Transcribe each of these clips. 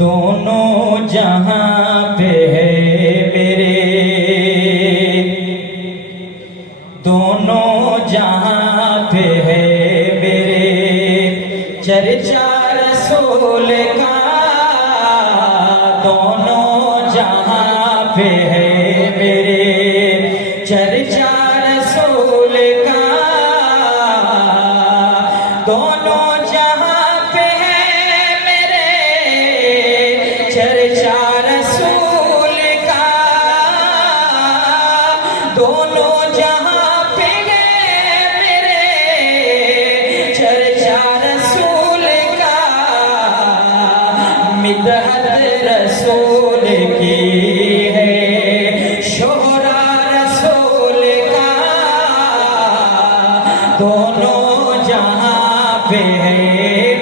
दोनों जहां पे है मेरे, दोनों जहां पे है मेरे, चर्चा रसूल का दोनों जहां पे है मेरे, चर्चा रसूल का दोनों जहां पे है मेरे, चर्चा रसूल का दोनों जहां पे है मेरे, चर्चा रसूल का मिदहत रसूल की है, शोहरा रसूल का दोनों जहां पे है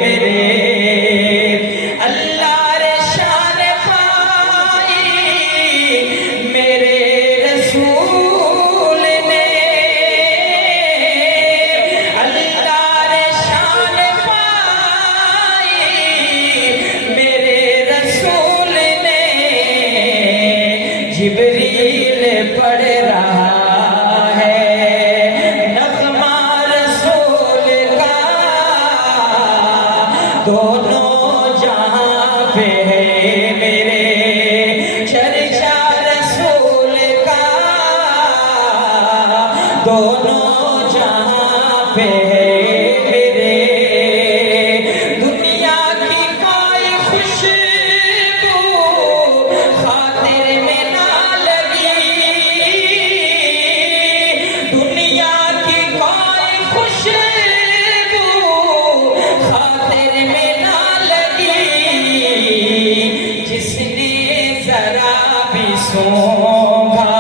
मेरे। अल्लाह रे शान पाई मेरे रसूल ने, अल्लाह रे शान पाई मेरे रसूल ने, जिब्रील पढ़ रहा है नग़मा रसूल का, दोनों जहां पे है मेरे, चर्चा रसूल का दोनों जहां पे है मेरे। दुनिया की कोई खुशबू खातिर में ना लगी, दुनिया की कोई खुशबू खातिर में ना लगी, जिसने जरा भी सूंघा,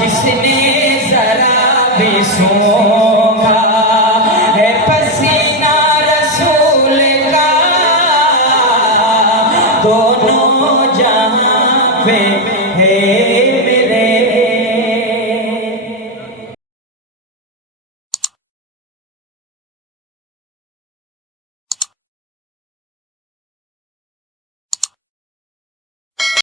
जिसने जरा भी सूंघा है पसीना रसूल का, दोनों जहां पे है मेरे।